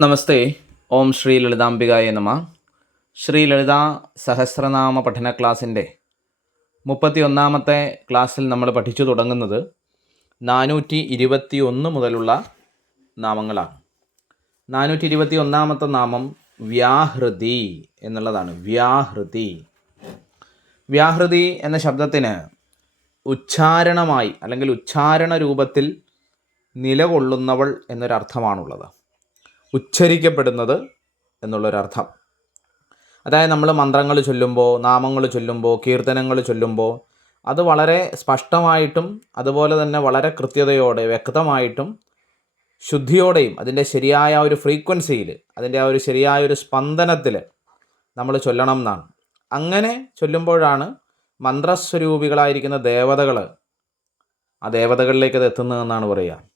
നമസ്തേ. ഓം ശ്രീ ലളിതാംബികായ നമ. ശ്രീ ലളിതാ സഹസ്രനാമ പഠന ക്ലാസ്സിന്റെ മുപ്പത്തി ഒന്നാമത്തെ ക്ലാസ്സിൽ നമ്മൾ പഠിച്ചു തുടങ്ങുന്നത് നാനൂറ്റി ഇരുപത്തി ഒന്ന് മുതലുള്ള നാമങ്ങളാണ്. നാനൂറ്റി ഇരുപത്തി ഒന്നാമത്തെ നാമം വ്യാഹൃതി എന്നുള്ളതാണ്. വ്യാഹൃതി. വ്യാഹൃതി എന്ന ശബ്ദത്തിന് ഉച്ചാരണമായി അല്ലെങ്കിൽ ഉച്ചാരണ രൂപത്തിൽ നിലകൊള്ളുന്നവൾ എന്നൊരർത്ഥമാണുള്ളത്. ഉച്ചരിക്കപ്പെടുന്നത് എന്നുള്ളൊരർത്ഥം. അതായത് നമ്മൾ മന്ത്രങ്ങൾ ചൊല്ലുമ്പോൾ നാമങ്ങൾ ചൊല്ലുമ്പോൾ കീർത്തനങ്ങൾ ചൊല്ലുമ്പോൾ അത് വളരെ സ്പഷ്ടമായിട്ടും അതുപോലെ തന്നെ വളരെ കൃത്യതയോടെ വ്യക്തമായിട്ടും ശുദ്ധിയോടെയും അതിന്റെ ശരിയായ ഒരു ഫ്രീക്വൻസിയിൽ അതിന്റെ ആ ഒരു ശരിയായ ഒരു സ്പന്ദനത്തിൽ നമ്മൾ ചൊല്ലണം എന്നാണ്. അങ്ങനെ ചൊല്ലുമ്പോഴാണ് മന്ത്രസ്വരൂപികളായിരിക്കുന്ന ദേവതകൾ ആ ദേവതകളിലേക്ക് അത് എത്തുന്നതെന്നാണ് പറയുക.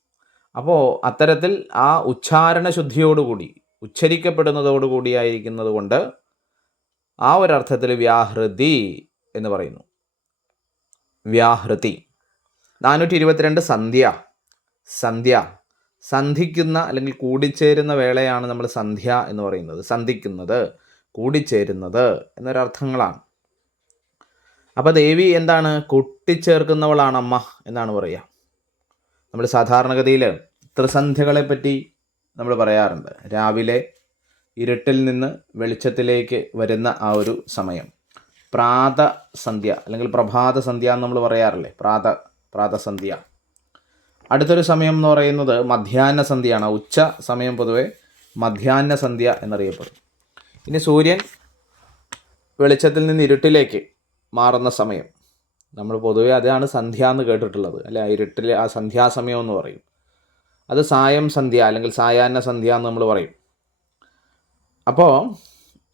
അപ്പോൾ അത്തരത്തിൽ ആ ഉച്ചാരണ ശുദ്ധിയോടുകൂടി ഉച്ചരിക്കപ്പെടുന്നതോടുകൂടിയായിരിക്കുന്നത് കൊണ്ട് ആ ഒരർത്ഥത്തിൽ വ്യാഹൃതി എന്ന് പറയുന്നു. വ്യാഹൃതി. നാനൂറ്റി ഇരുപത്തിരണ്ട് സന്ധ്യ. സന്ധ്യ. സന്ധിക്കുന്ന അല്ലെങ്കിൽ കൂടിച്ചേരുന്ന വേളയാണ് നമ്മൾ സന്ധ്യ എന്ന് പറയുന്നത്. സന്ധിക്കുന്നത് കൂടിച്ചേരുന്നത് എന്നൊരർത്ഥങ്ങളാണ്. അപ്പോൾ ദേവി എന്താണ്? കൂട്ടിച്ചേർക്കുന്നവളാണ് അമ്മ എന്നാണ് പറയുക. നമ്മൾ സാധാരണഗതിയിൽ ത്രിസന്ധ്യകളെ പറ്റി നമ്മൾ പറയാറുണ്ട്. രാവിലെ ഇരുട്ടിൽ നിന്ന് വെളിച്ചത്തിലേക്ക് വരുന്ന ആ ഒരു സമയം. പ്രാതസന്ധ്യ അല്ലെങ്കിൽ പ്രഭാത സന്ധ്യ എന്ന് നമ്മൾ പറയാറില്ലേ? പ്രാത പ്രാതസന്ധ്യ. അടുത്തൊരു സമയം എന്ന് പറയുന്നത് മധ്യാഹ്ന സന്ധ്യയാണ്. ഉച്ച സമയം പൊതുവെ മധ്യാഹ്ന സന്ധ്യ എന്നറിയപ്പെടും. ഇനി സൂര്യൻ വെളിച്ചത്തിൽ നിന്ന് ഇരുട്ടിലേക്ക് മാറുന്ന സമയം. നമ്മൾ പൊതുവേ അതാണ് സന്ധ്യ എന്ന് കേട്ടിട്ടുള്ളത്. അല്ലെ? ഇരുട്ടിൽ ആ സന്ധ്യാസമയം എന്ന് പറയും. അത് സായം സന്ധ്യ അല്ലെങ്കിൽ സായാഹ്ന സന്ധ്യ എന്ന് നമ്മൾ പറയും. അപ്പോൾ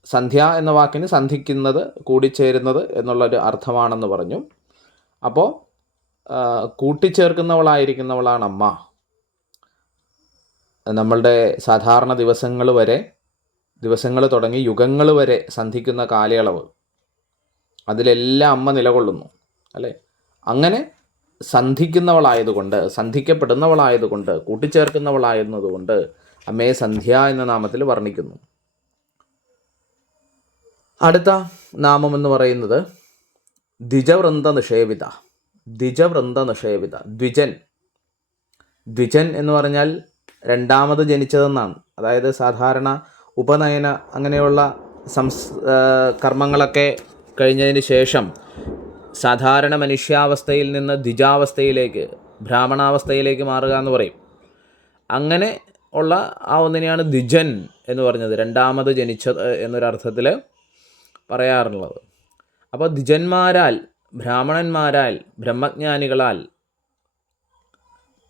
സന്ധ്യ എന്ന വാക്കിന് സന്ധിക്കുന്നത് കൂടിച്ചേരുന്നത് എന്നുള്ളൊരു അർത്ഥമാണെന്ന് പറഞ്ഞു. അപ്പോൾ കൂട്ടിച്ചേർക്കുന്നവളായിരിക്കുന്നവളാണ് അമ്മ നമ്മളുടെ സാധാരണ ദിവസങ്ങൾ വരെ ദിവസങ്ങൾ തുടങ്ങി യുഗങ്ങൾ വരെ സന്ധിക്കുന്ന കാലയളവ്. അതിലെല്ലാം അമ്മ നിലകൊള്ളുന്നു. അല്ലേ? അങ്ങനെ സന്ധിക്കുന്നവളായതുകൊണ്ട് സന്ധിക്കപ്പെടുന്നവളായതുകൊണ്ട് കൂട്ടിച്ചേർക്കുന്നവളായിരുന്നതുകൊണ്ട് അമ്മയെ സന്ധ്യ എന്ന നാമത്തിൽ വർണിക്കുന്നു. അടുത്ത നാമം എന്ന് പറയുന്നത് ദ്വിജവൃന്ദ നിഷേവിത ദ്വിജവൃന്ദ നിഷേവിത ദ്വിജൻ. ദ്വിജൻ എന്ന് പറഞ്ഞാൽ രണ്ടാമത് ജനിച്ചതെന്നാണ്. അതായത് സാധാരണ ഉപനയന അങ്ങനെയുള്ള സംസ് കർമ്മങ്ങളൊക്കെ കഴിഞ്ഞതിന് ശേഷം സാധാരണ മനുഷ്യാവസ്ഥയിൽ നിന്ന് ദ്വിജാവസ്ഥയിലേക്ക് ബ്രാഹ്മണാവസ്ഥയിലേക്ക് മാറുക എന്ന് പറയും. അങ്ങനെ ഉള്ള ആ ഒന്നിനെയാണ് ദ്വിജൻ എന്ന് പറഞ്ഞത് രണ്ടാമത് ജനിച്ചത് എന്നൊരർത്ഥത്തിൽ പറയാറുള്ളത്. അപ്പോൾ ദ്വിജന്മാരാൽ ബ്രാഹ്മണന്മാരാൽ ബ്രഹ്മജ്ഞാനികളാൽ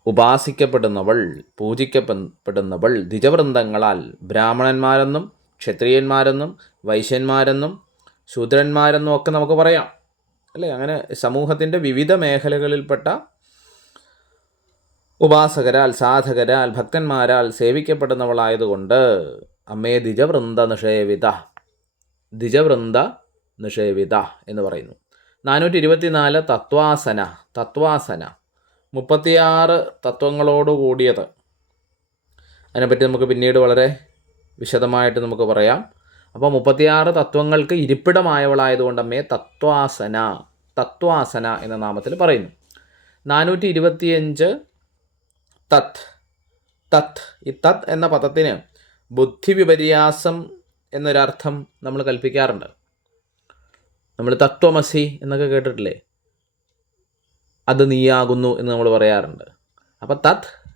ഉപാസിക്കപ്പെടുന്നവൾ പൂജിക്കപ്പെടുന്നവൾ ദ്വിജവൃന്ദങ്ങളാൽ ബ്രാഹ്മണന്മാരെന്നും ക്ഷത്രിയന്മാരെന്നും വൈശ്യന്മാരെന്നും ശൂദ്രന്മാരെന്നും ഒക്കെ നമുക്ക് പറയാം. അല്ലേ? അങ്ങനെ സമൂഹത്തിന്റെ വിവിധ മേഖലകളിൽപ്പെട്ട ഉപാസകരാൽ സാധകരാൽ ഭക്തന്മാരാൽ സേവിക്കപ്പെടുന്നവളായതുകൊണ്ട് അമ്മേ ദ്വിജവൃന്ദ നിഷേവിത ദ്വിജവൃന്ദ നിഷേവിത എന്ന് പറയുന്നു. നാനൂറ്റി ഇരുപത്തിനാല് തത്വാസന തത്വാസന. മുപ്പത്തിയാറ് തത്വങ്ങളോട് കൂടിയത്. അതിനെപ്പറ്റി നമുക്ക് പിന്നീട് വളരെ വിശദമായിട്ട് നമുക്ക് പറയാം. അപ്പോൾ മുപ്പത്തിയാറ് തത്വങ്ങൾക്ക് ഇരിപ്പിടമായവളായതുകൊണ്ട് അമ്മേ തത്വാസന. തത്വാസന എന്ന നാമത്തിൽ പറയുന്നു. നാനൂറ്റി ഇരുപത്തിയഞ്ച് തത്. തത്. ഈ തത് എന്ന പദത്തിന് ബുദ്ധി വിപര്യാസം എന്നൊരർത്ഥം നമ്മൾ കൽപ്പിക്കാറുണ്ട്. നമ്മൾ തത്വമസി എന്നൊക്കെ കേട്ടിട്ടില്ലേ? അത് നീയാകുന്നു എന്ന് നമ്മൾ പറയാറുണ്ട്. അപ്പോൾ തത്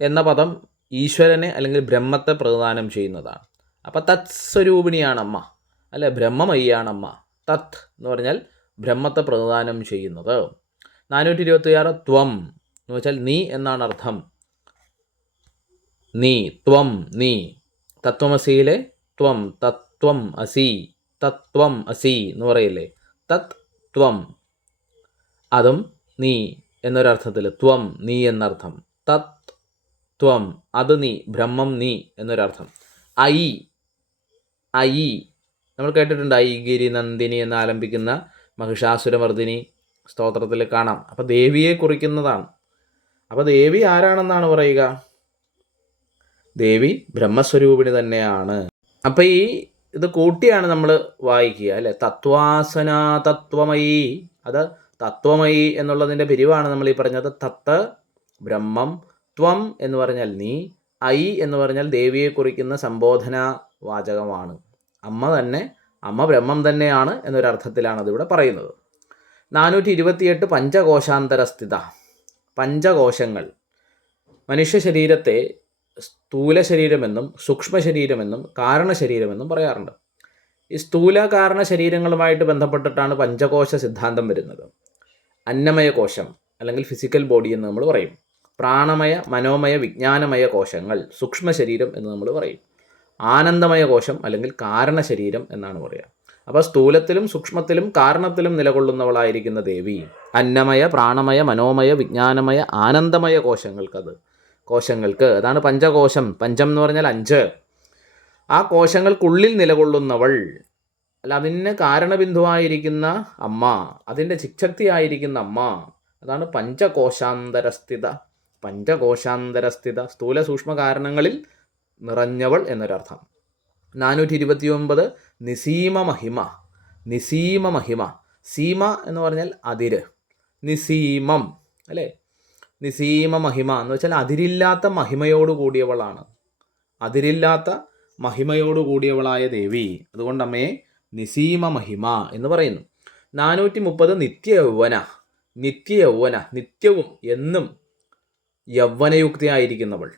എന്ന പദം ഈശ്വരനെ അല്ലെങ്കിൽ ബ്രഹ്മത്തെ പ്രതിദാനം ചെയ്യുന്നതാണ്. അപ്പോൾ തത് സ്വരൂപിണിയാണമ്മ അല്ലെ ബ്രഹ്മമയ്യാണ് അമ്മ തത് എന്ന് പറഞ്ഞാൽ ബ്രഹ്മത്തെ പ്രതിദാനം ചെയ്യുന്നത്. നാനൂറ്റി ഇരുപത്തിയാറ് ത്വം എന്ന് വെച്ചാൽ നീ എന്നാണ് അർത്ഥം. നീ ത്വം നീ. തത്വമസിയിലെ ത്വം തത്വം അസി തത്വം അസി എന്ന് പറയില്ലേ? തത് ത്വം അതും നീ എന്നൊരർത്ഥത്തിൽ ത്വം നീ എന്നർത്ഥം. തത് ത്വം അത് നീ ബ്രഹ്മം നീ എന്നൊരർത്ഥം. I I. നമ്മൾ കേട്ടിട്ടുണ്ട് ഐ ഗിരി നന്ദിനി എന്ന് ആലംബിക്കുന്ന മഹിഷാസുരമർദിനി സ്തോത്രത്തിൽ കാണാം. അപ്പോൾ ദേവിയെ കുറിക്കുന്നതാണ്. അപ്പോൾ ദേവി ആരാണെന്നാണ് പറയുക? ദേവി ബ്രഹ്മസ്വരൂപിണി തന്നെയാണ്. അപ്പം ഈ ഇത് കൂട്ടിയാണ് നമ്മൾ വായിക്കുക അല്ലേ? തത്വാസന തത്വമയി. അത് തത്വമയി എന്നുള്ളതിന്റെ പിരിവാണ് നമ്മൾ ഈ പറഞ്ഞത്. തത്ത് ബ്രഹ്മം ത്വം എന്ന് പറഞ്ഞാൽ നീ ഐ എന്ന് പറഞ്ഞാൽ ദേവിയെ കുറിക്കുന്ന സംബോധന വാചകമാണ് അമ്മ തന്നെ അമ്മ ബ്രഹ്മം തന്നെയാണ് എന്നൊരർത്ഥത്തിലാണ് അതിവിടെ പറയുന്നത്. നാനൂറ്റി ഇരുപത്തിയെട്ട് പഞ്ചകോശാന്തരസ്ഥിത പഞ്ചകോശങ്ങൾ. മനുഷ്യ ശരീരത്തെ സ്ഥൂല ശരീരമെന്നും സൂക്ഷ്മ ശരീരമെന്നും കാരണ ശരീരമെന്നും പറയാറുണ്ട്. ഈ സ്ഥൂല കാരണ ശരീരങ്ങളുമായിട്ട് ബന്ധപ്പെട്ടിട്ടാണ് പഞ്ചകോശ സിദ്ധാന്തം വരുന്നത്. അന്നമയ കോശം അല്ലെങ്കിൽ ഫിസിക്കൽ ബോഡി എന്ന് നമ്മൾ പറയും. പ്രാണമയ മനോമയ വിജ്ഞാനമയ കോശങ്ങൾ സൂക്ഷ്മ ശരീരം എന്ന് നമ്മൾ പറയും. ആനന്ദമയ കോശം അല്ലെങ്കിൽ കാരണശരീരം എന്നാണ് പറയുക. അപ്പോൾ സ്ഥൂലത്തിലും സൂക്ഷ്മത്തിലും കാരണത്തിലും നിലകൊള്ളുന്നവളായിരിക്കുന്ന ദേവി അന്നമയ പ്രാണമയ മനോമയ വിജ്ഞാനമയ ആനന്ദമയ കോശങ്ങൾക്കത്. കോശങ്ങൾക്ക് അതാണ് പഞ്ചകോശം. പഞ്ചം എന്ന് പറഞ്ഞാൽ അഞ്ച്. ആ കോശങ്ങൾക്കുള്ളിൽ നിലകൊള്ളുന്നവൾ അല്ല അതിന് കാരണബിന്ദുവായിരിക്കുന്ന അമ്മ അതിന്റെ ചിക്ഷക്തിയായിരിക്കുന്ന അമ്മ അതാണ് പഞ്ചകോശാന്തരസ്ഥിത. പഞ്ചകോശാന്തരസ്ഥിത. സ്ഥൂല സൂക്ഷ്മ കാരണങ്ങളിൽ നിറഞ്ഞവൾ എന്നൊരർത്ഥം. നാനൂറ്റി ഇരുപത്തി ഒമ്പത് നിസീമ മഹിമ നിസീമ മഹിമ. സീമ എന്ന് പറഞ്ഞാൽ അതിര്. നിസീമം അല്ലേ? നിസീമ മഹിമ എന്ന് വെച്ചാൽ അതിരില്ലാത്ത മഹിമയോട് കൂടിയവളാണ്. അതിരില്ലാത്ത മഹിമയോട് കൂടിയവളായ ദേവി. അതുകൊണ്ട് അമ്മയെ നിസീമ മഹിമ എന്ന് പറയുന്നു. നാനൂറ്റി മുപ്പത് നിത്യ യൗവന നിത്യ യൗവന നിത്യവും എന്നും യൗവനയുക്തിയായിരിക്കുന്നവൾ.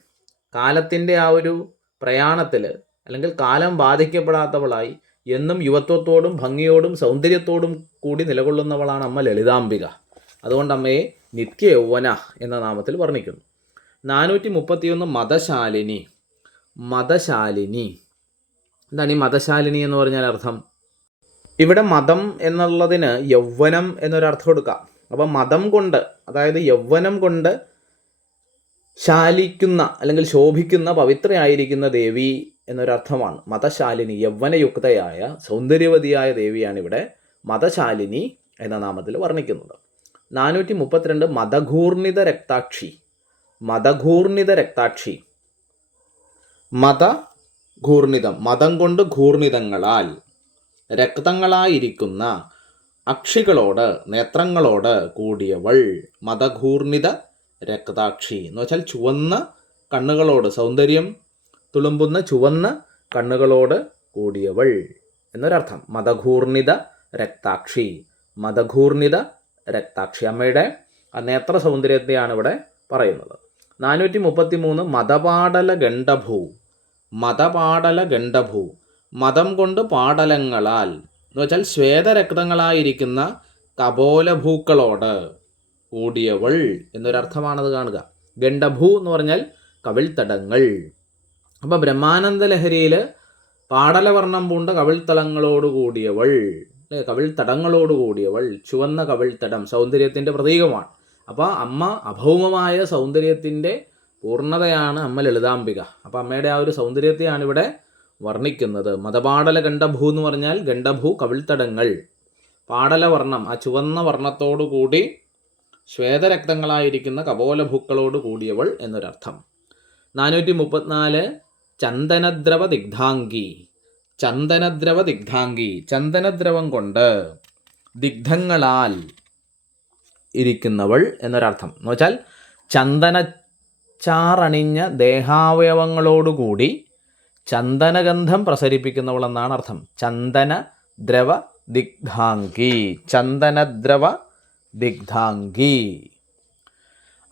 കാലത്തിന്റെ ആ ഒരു പ്രയാണത്തിൽ അല്ലെങ്കിൽ കാലം ബാധിക്കപ്പെടാത്തവളായി എന്നും യുവത്വത്തോടും ഭംഗിയോടും സൗന്ദര്യത്തോടും കൂടി നിലകൊള്ളുന്നവളാണ് അമ്മ ലളിതാംബിക. അതുകൊണ്ട് അമ്മയെ നിത്യ യൗവന എന്ന നാമത്തിൽ വർണിക്കുന്നു. നാനൂറ്റി മുപ്പത്തിയൊന്ന് മതശാലിനി മതശാലിനി. എന്താണ് ഈ മതശാലിനി എന്ന് പറഞ്ഞാൽ അർത്ഥം. ഇവിടെ മതം എന്നുള്ളതിന് യൗവനം എന്നൊരർത്ഥം കൊടുക്കാം. അപ്പം മതം കൊണ്ട് അതായത് യൗവനം കൊണ്ട് ശാലിക്കുന്ന അല്ലെങ്കിൽ ശോഭിക്കുന്ന പവിത്രയായിരിക്കുന്ന ദേവി എന്നൊരർത്ഥമാണ് മതശാലിനി യൗവനയുക്തയായ സൗന്ദര്യവതിയായ ദേവിയാണ് ഇവിടെ മതശാലിനി എന്ന നാമത്തിൽ വർണിക്കുന്നത്. നാനൂറ്റി മുപ്പത്തിരണ്ട് മതഘൂർണിത രക്താക്ഷി. മതഘൂർണിത രക്താക്ഷി. മത ഘൂർണിതം മതം കൊണ്ട് ഘൂർണിതങ്ങളാൽ രക്തങ്ങളായിരിക്കുന്ന അക്ഷികളോട് നേത്രങ്ങളോട് കൂടിയവൾ മതഘൂർണിത രക്താക്ഷി എന്ന് വെച്ചാൽ ചുവന്ന കണ്ണുകളോട് സൗന്ദര്യം തുളുമ്പുന്ന ചുവന്ന കണ്ണുകളോട് കൂടിയവൾ എന്നൊരർത്ഥം. മതഘൂർണിത രക്താക്ഷി. മതഘൂർണിത രക്താക്ഷി. അമ്മയുടെ ആ നേത്ര സൗന്ദര്യത്തെയാണ് ഇവിടെ പറയുന്നത്. നാനൂറ്റി മുപ്പത്തി മൂന്ന് മതപാടല ഗണ്ഡഭൂ. മതപാടല ഗണ്ഡഭൂ. മതം കൊണ്ട് പാടലങ്ങളാൽ. എന്ന് വെച്ചാൽ ശ്വേതരക്തങ്ങളായിരിക്കുന്ന കപോലഭൂക്കളോട്. കൂടിയവൾ എന്നൊരർത്ഥമാണത് കാണുക. ഗണ്ഡഭൂ എന്ന് പറഞ്ഞാൽ കവിൾത്തടങ്ങൾ. അപ്പം ബ്രഹ്മാനന്ദ ലഹരിയിൽ പാടലവർണം പൂണ്ട കവിൾത്തളങ്ങളോട് കൂടിയവൾ കവിൾത്തടങ്ങളോട് കൂടിയവൾ ചുവന്ന കവിൾത്തടം സൗന്ദര്യത്തിന്റെ പ്രതീകമാണ്. അപ്പോൾ അമ്മ അഭൗമമായ സൗന്ദര്യത്തിന്റെ പൂർണതയാണ് അമ്മ ലളിതാംബിക. അപ്പോൾ അമ്മയുടെ ആ ഒരു സൗന്ദര്യത്തെയാണ് ഇവിടെ വർണിക്കുന്നത്. മതപാടല ഗണ്ഡഭൂ എന്ന് പറഞ്ഞാൽ ഗണ്ഡഭൂ കവിൾത്തടങ്ങൾ. പാടലവർണം ആ ചുവന്ന വർണത്തോടു കൂടി ശ്വേതരക്തങ്ങളായിരിക്കുന്ന കപോലഭുക്കളോട് കൂടിയവൾ എന്നൊരർത്ഥം. നാനൂറ്റി മുപ്പത്തിനാല് ചന്ദനദ്രവ ദിഗ്ധാംഗി ചന്ദനദ്രവ ദിഗ്ധാംഗി ചന്ദനദ്രവം കൊണ്ട് ദിഗ്ധങ്ങളാൽ ഇരിക്കുന്നവൾ എന്നൊരർത്ഥം. എന്ന് വെച്ചാൽ ചന്ദനച്ചാറണിഞ്ഞ ദേഹാവയവങ്ങളോടുകൂടി ചന്ദനഗന്ധം പ്രസരിപ്പിക്കുന്നവൾ എന്നാണ് അർത്ഥം. ചന്ദന ദ്രവ ദിഗ്ധാംഗി ചന്ദനദ്രവ ദിഗ്ധാംഗി.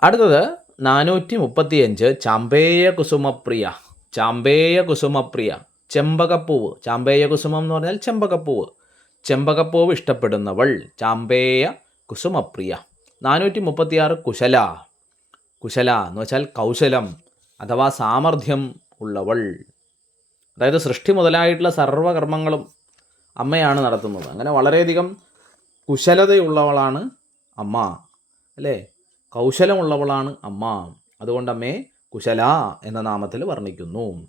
അടുത്തത് നാനൂറ്റി മുപ്പത്തിയഞ്ച് ചാമ്പേയ കുസുമപ്രിയ ചാമ്പേയ കുസുമപ്രിയ ചെമ്പകപ്പൂവ്. ചാമ്പേയ കുസുമം എന്ന് പറഞ്ഞാൽ ചെമ്പകപ്പൂവ്. ചെമ്പകപ്പൂവ് ഇഷ്ടപ്പെടുന്നവൾ ചാമ്പേയ കുസുമപ്രിയ. നാനൂറ്റി മുപ്പത്തിയാറ് കുശല. കുശല എന്ന് വെച്ചാൽ കൗശലം അഥവാ സാമർഥ്യം ഉള്ളവൾ. അതായത് സൃഷ്ടി മുതലായിട്ടുള്ള സർവകർമ്മങ്ങളും അമ്മയാണ് നടത്തുന്നത്. അങ്ങനെ വളരെയധികം കുശലതയുള്ളവളാണ് അമ്മ. അല്ലേ? കൗശലമുള്ളവളാണ് അമ്മ. അതുകൊണ്ട് അമ്മയെ കുശല എന്ന നാമത്തിൽ വർണിക്കുന്നു.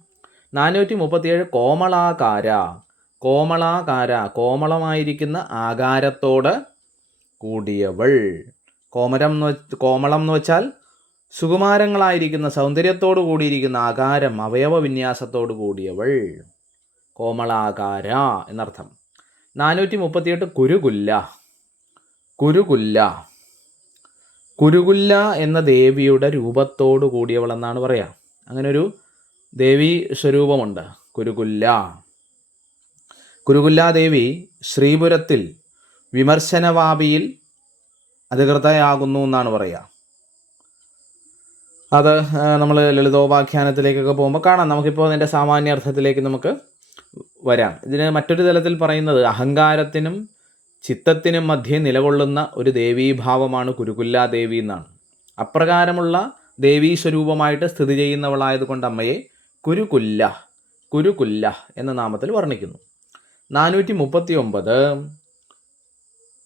നാനൂറ്റി മുപ്പത്തിയേഴ് കോമളാകാര. കോമളാകാര കോമളമായിരിക്കുന്ന ആകാരത്തോട് കൂടിയവൾ. കോമരം എന്ന് കോമളം എന്ന് വെച്ചാൽ സുകുമാരങ്ങളായിരിക്കുന്ന സൗന്ദര്യത്തോട് കൂടിയിരിക്കുന്ന ആകാരം അവയവ വിന്യാസത്തോട് കൂടിയവൾ. കോമളാകാര എന്നർത്ഥം. നാനൂറ്റി മുപ്പത്തിയെട്ട് കുരുകുല്ല. കുരുകുല്ല. കുരുകുല്ല എന്ന ദേവിയുടെ രൂപത്തോടു കൂടിയവളെന്നാണ് എന്നാണ് അങ്ങനൊരു ദേവീ സ്വരൂപമുണ്ട്. കുരുകുല്ല. കുരുകുല്ലാദേവി ശ്രീപുരത്തിൽ വിമർശനവാപിയിൽ അധികൃതയാകുന്നു എന്നാണ് പറയുക അത് നമ്മൾ ലളിതോപാഖ്യാനത്തിലേക്കൊക്കെ പോകുമ്പോൾ കാണാം. നമുക്കിപ്പോൾ അതിന്റെ സാമാന്യ അർത്ഥത്തിലേക്ക് നമുക്ക് വരാം. ഇതിന് മറ്റൊരു തലത്തിൽ പറയുന്നത് അഹങ്കാരത്തിനും ചിത്തത്തിനും മധ്യേ നിലകൊള്ളുന്ന ഒരു ദേവീഭാവമാണ് കുരുകുല്ലാദേവി എന്നാണ്. അപ്രകാരമുള്ള ദേവീ സ്വരൂപമായിട്ട് സ്ഥിതി ചെയ്യുന്നവളായതുകൊണ്ട് അമ്മയെ കുരുകുല്ല കുരുകുല്ല എന്ന നാമത്തിൽ വർണിക്കുന്നു. നാനൂറ്റി മുപ്പത്തി ഒമ്പത്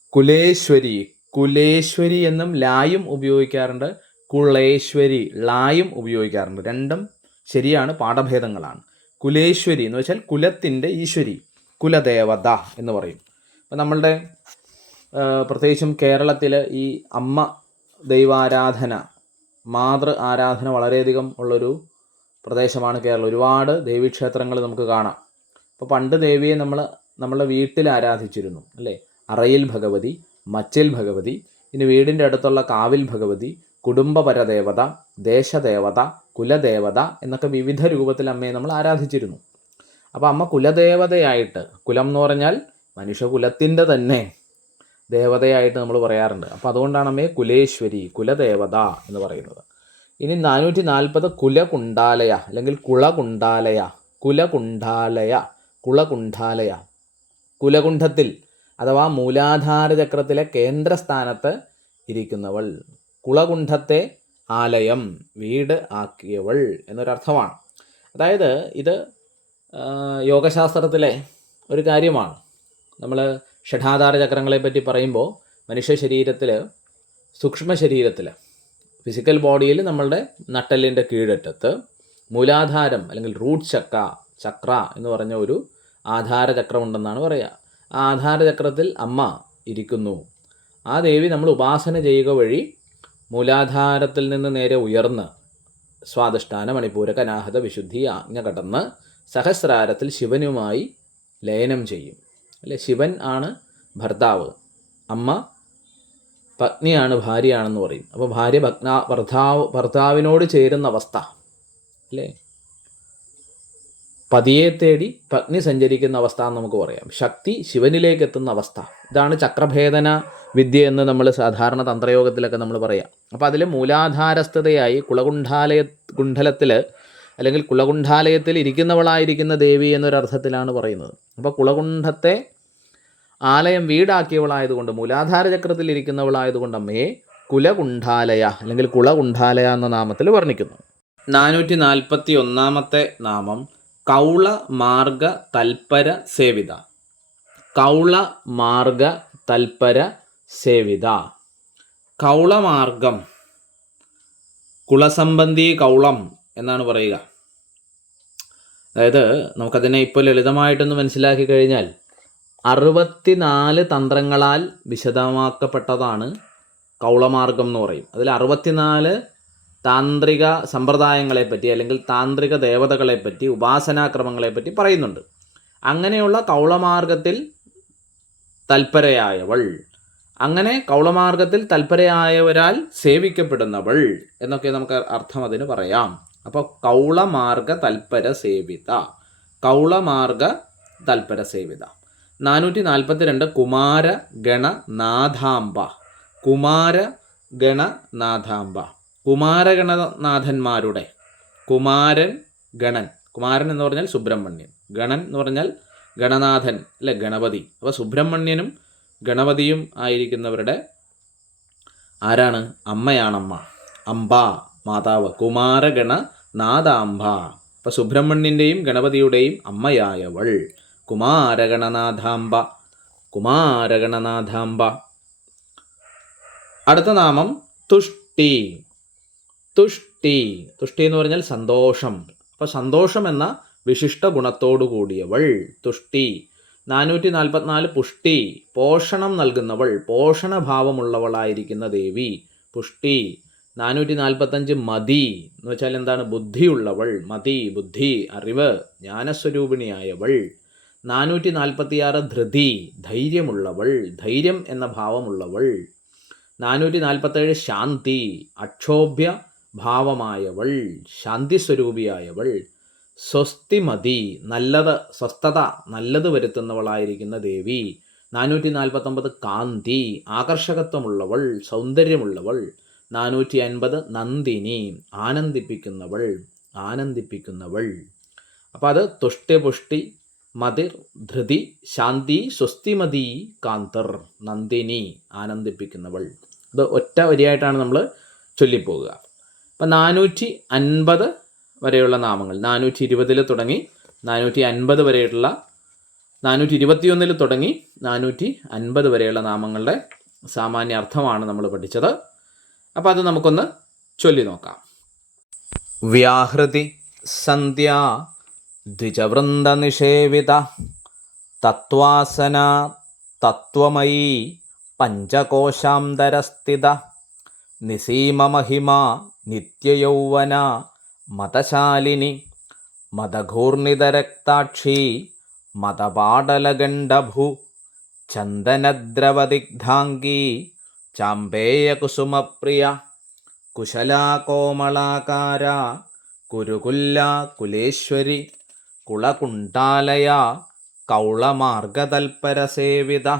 കുലേശ്വരി കുലേശ്വരി എന്നും ലായും ഉപയോഗിക്കാറുണ്ട് കുളേശ്വരി ലായും ഉപയോഗിക്കാറുണ്ട്. രണ്ടും ശരിയാണ് പാഠഭേദങ്ങളാണ്. കുലേശ്വരി എന്ന് വെച്ചാൽ കുലത്തിന്റെ ഈശ്വരി കുലദേവത എന്ന് പറയും. അപ്പം നമ്മളുടെ പ്രത്യേകിച്ചും കേരളത്തിൽ ഈ അമ്മ ദൈവാരാധന മാതൃ ആരാധന വളരെയധികം ഉള്ളൊരു പ്രദേശമാണ് കേരളം. ഒരുപാട് ദേവീക്ഷേത്രങ്ങൾ നമുക്ക് കാണാം. അപ്പോൾ പണ്ട് ദേവിയെ നമ്മൾ നമ്മളെ വീട്ടിൽ ആരാധിച്ചിരുന്നു അല്ലേ? അറയിൽ ഭഗവതി മച്ചിൽ ഭഗവതി ഇനി വീടിന്റെ അടുത്തുള്ള കാവിൽ ഭഗവതി കുടുംബപരദേവത ദേശദേവത കുലദേവത എന്നൊക്കെ വിവിധ രൂപത്തിൽ അമ്മയെ നമ്മൾ ആരാധിച്ചിരുന്നു. അപ്പോൾ അമ്മ കുലദേവതയായിട്ട് കുലം എന്ന് പറഞ്ഞാൽ മനുഷ്യകുലത്തിന്റെ തന്നെ ദേവതയായിട്ട് നമ്മൾ പറയാറുണ്ട്. അപ്പോൾ അതുകൊണ്ടാണ് അമ്മയെ കുലേശ്വരി കുലദേവത എന്ന് പറയുന്നത്. ഇനി നാനൂറ്റി നാൽപ്പത് കുലകുണ്ടാലയ അല്ലെങ്കിൽ കുളകുണ്ടാലയ കുലകുണ്ടാലയ കുളകുണ്ടാലയ കുലകുണ്ഠത്തിൽ അഥവാ മൂലാധാര ചക്രത്തിലെ കേന്ദ്രസ്ഥാനത്ത് ഇരിക്കുന്നവൾ. കുളകുണ്ഠത്തെ ആലയം വീട് ആക്കിയവൾ എന്നൊരർത്ഥമാണ്. അതായത് ഇത് യോഗശാസ്ത്രത്തിലെ ഒരു കാര്യമാണ്. നമ്മൾ ഷഠാധാര ചക്രങ്ങളെ പറ്റി പറയുമ്പോൾ മനുഷ്യ ശരീരത്തിൽ സൂക്ഷ്മ ശരീരത്തിൽ ഫിസിക്കൽ ബോഡിയിൽ നമ്മളുടെ നട്ടലിന്റെ കീഴറ്റത്ത് മൂലാധാരം അല്ലെങ്കിൽ റൂട്ട് ചക്ര ചക്ര എന്ന് പറഞ്ഞ ഒരു ആധാര ചക്രം ഉണ്ടെന്നാണ് പറയുക ആ ആധാര ചക്രത്തിൽ അമ്മ ഇരിക്കുന്നു. ആ ദേവി നമ്മൾ ഉപാസന ചെയ്യുക വഴി മൂലാധാരത്തിൽ നിന്ന് നേരെ ഉയർന്ന് സ്വാദിഷ്ഠാന മണിപ്പൂര കനാഹത വിശുദ്ധി ആജ്ഞ കടന്ന് സഹസ്രാരത്തിൽ ശിവനുമായി ലയനം ചെയ്യും. അല്ലെ? ശിവൻ ആണ് ഭർത്താവ്. അമ്മ പത്നിയാണ് ഭാര്യയാണെന്ന് പറയും. അപ്പോൾ ഭാര്യ ഭഗ്ന ഭർത്താവ് ഭർത്താവിനോട് ചേരുന്ന അവസ്ഥ അല്ലേ? പതിയെ തേടി പത്നി സഞ്ചരിക്കുന്ന അവസ്ഥ എന്ന് നമുക്ക് പറയാം. ശക്തി ശിവനിലേക്ക് എത്തുന്ന അവസ്ഥ. ഇതാണ് ചക്രഭേദന വിദ്യ എന്ന് നമ്മൾ സാധാരണ തന്ത്രയോഗത്തിലൊക്കെ നമ്മൾ പറയാം. അപ്പോൾ അതിൽ മൂലാധാരസ്ഥതയായി കുളകുണ്ഠാലയ കുണ്ഠലത്തിൽ അല്ലെങ്കിൽ കുളകുണ്ഠാലയത്തിൽ ഇരിക്കുന്നവളായിരിക്കുന്ന ദേവി എന്നൊരർത്ഥത്തിലാണ് പറയുന്നത്. അപ്പോൾ കുളകുണ്ഠത്തെ ആലയം വീടാക്കിയവളായതുകൊണ്ട് മൂലാധാര ചക്രത്തിൽ ഇരിക്കുന്നവളായതുകൊണ്ട് അമ്മയെ കുലകുണ്ഠാലയ അല്ലെങ്കിൽ കുളകുണ്ഠാലയ എന്ന നാമത്തിൽ വർണിക്കുന്നു. നാനൂറ്റി നാൽപ്പത്തി ഒന്നാമത്തെ നാമം കൗള മാർഗ തൽപര സേവിത. കൗള മാർഗ തൽപര സേവിത. കൗളമാർഗം കുളസംബന്ധി കൗളം എന്നാണ് പറയുക. അതായത് നമുക്കതിനെ ഇപ്പോൾ ലളിതമായിട്ടൊന്ന് മനസ്സിലാക്കി കഴിഞ്ഞാൽ അറുപത്തിനാല് തന്ത്രങ്ങളാൽ വിശദമാക്കപ്പെട്ടതാണ് കൗളമാർഗം എന്ന് പറയും. അതിൽ അറുപത്തിനാല് താന്ത്രിക സമ്പ്രദായങ്ങളെപ്പറ്റി അല്ലെങ്കിൽ താന്ത്രിക ദേവതകളെപ്പറ്റി ഉപാസനാക്രമങ്ങളെപ്പറ്റി പറയുന്നുണ്ട്. അങ്ങനെയുള്ള കൗളമാർഗത്തിൽ തൽപരയായവൾ അങ്ങനെ കൗളമാർഗത്തിൽ തൽപരയായവരാൽ സേവിക്കപ്പെടുന്നവൾ എന്നൊക്കെ നമുക്ക് അർത്ഥം അതിന് പറയാം. അപ്പോൾ കൗളമാർഗ തൽപര സേവിത കൗളമാർഗ തൽപര സേവിത നാനൂറ്റി നാൽപ്പത്തി രണ്ട് കുമാര ഗണനാഥാംബ കുമാര ഗണനാഥാംബ കുമാരഗണനാഥന്മാരുടെ കുമാരൻ ഗണൻ. കുമാരൻ എന്ന് പറഞ്ഞാൽ സുബ്രഹ്മണ്യൻ. ഗണൻ എന്ന് പറഞ്ഞാൽ ഗണനാഥൻ അല്ലെ ഗണപതി. അപ്പോൾ സുബ്രഹ്മണ്യനും ഗണപതിയും ആയിരിക്കുന്നവരുടെ ആരാണ്? അമ്മയാണമ്മ. അംബ മാതാവ്. കുമാരഗണ നാദാംബ. അപ്പം സുബ്രഹ്മണ്യന്റെയും ഗണപതിയുടെയും അമ്മയായവൾ. കുമാരഗണനാഥാംബ. കുമാരഗണനാഥാംബ. അടുത്ത നാമം തുഷ്ടി. തുഷ്ടി. തുഷ്ടി എന്ന് പറഞ്ഞാൽ സന്തോഷം. അപ്പോൾ സന്തോഷം എന്ന വിശിഷ്ട ഗുണത്തോടു കൂടിയവൾ. തുഷ്ടി. നാനൂറ്റി നാൽപ്പത്തിനാല് പുഷ്ടി. പോഷണം നൽകുന്നവൾ. പോഷണഭാവമുള്ളവളായിരിക്കുന്ന ദേവി. പുഷ്ടി. നാനൂറ്റി നാൽപ്പത്തഞ്ച് മതി എന്ന് വെച്ചാൽ എന്താണ്? ബുദ്ധിയുള്ളവൾ. മതി ബുദ്ധി അറിവ് ജ്ഞാനസ്വരൂപിണിയായവൾ. നാനൂറ്റി നാൽപ്പത്തിയാറ് ധൃതി ധൈര്യമുള്ളവൾ ധൈര്യം എന്ന ഭാവമുള്ളവൾ. നാനൂറ്റി നാൽപ്പത്തേഴ് ശാന്തി അക്ഷോഭ്യ ഭാവമായവൾ ശാന്തി സ്വരൂപിയായവൾ സ്വസ്തിമതി നല്ലത് സ്വസ്ഥത നല്ലത് വരുത്തുന്നവളായിരിക്കുന്ന ദേവി. നാനൂറ്റി നാൽപ്പത്തൊമ്പത് കാന്തി ആകർഷകത്വമുള്ളവൾ സൗന്ദര്യമുള്ളവൾ. നാനൂറ്റി അൻപത് നന്ദിനി. ആനന്ദിപ്പിക്കുന്നവൾ ആനന്ദിപ്പിക്കുന്നവൾ. അപ്പോൾ അത് തുഷ്ടിപുഷ്ടി മതിർ ധൃതി ശാന്തി സ്വസ്തിമതി കാന്തർ നന്ദിനി ആനന്ദിപ്പിക്കുന്നവൾ. അത് ഒറ്റ വരിയായിട്ടാണ് നമ്മൾ ചൊല്ലിപ്പോവുക. അപ്പം നാനൂറ്റി അൻപത് വരെയുള്ള നാമങ്ങൾ നാനൂറ്റി ഇരുപതിൽ തുടങ്ങി നാനൂറ്റി അൻപത് വരെയുള്ള നാനൂറ്റി ഇരുപത്തിയൊന്നിൽ തുടങ്ങി നാനൂറ്റി അൻപത് വരെയുള്ള നാമങ്ങളുടെ സാമാന്യ അർത്ഥമാണ് നമ്മൾ പഠിച്ചത്. അപ്പോൾ അത് നമുക്കൊന്ന് ചൊല്ലി നോക്കാം. വ്യാഹൃതി സന്ധ്യ ദ്വിജവൃന്ദനിഷേവിത തത്വാസന തത്വമയി പഞ്ചകോശാന്തരസ്ഥിത നിസീമമഹിമ നിത്യയൗവന മതശാലിനി മതഘൂർണിതരക്താക്ഷി മതപാടലഗണ്ഡഭു ചന്ദനദ്രവദിഗ്ധാംഗീ ചാമ്പേയകുസുമപ്രിയ കുശലാകോമളാകാര കുരുകുല്ല കുലേശ്വരി കുളകുണ്ടാലയ കൗളമാർഗതൽപരസേവിത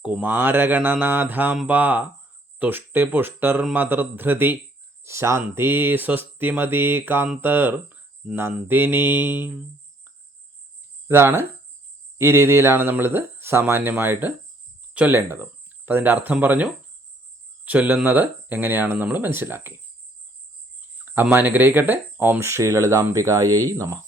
കുമാരഗണനാഥാംബ തുഷ്ടിപുഷ്ടർമതൃധൃതി ശാന്തി സ്വസ്തിമതി കാന്തർ നന്ദിനി. ഇതാണ് ഈ രീതിയിലാണ് നമ്മളിത് സാമാന്യമായിട്ട് ചൊല്ലേണ്ടത്. അപ്പം അതിന്റെ അർത്ഥം പറഞ്ഞു. ചൊല്ലുന്നത് എങ്ങനെയാണെന്ന് നമ്മൾ മനസ്സിലാക്കി. അമ്മ അനുഗ്രഹിക്കട്ടെ ഓം ശ്രീ ലളിതാംബികായൈ നമ.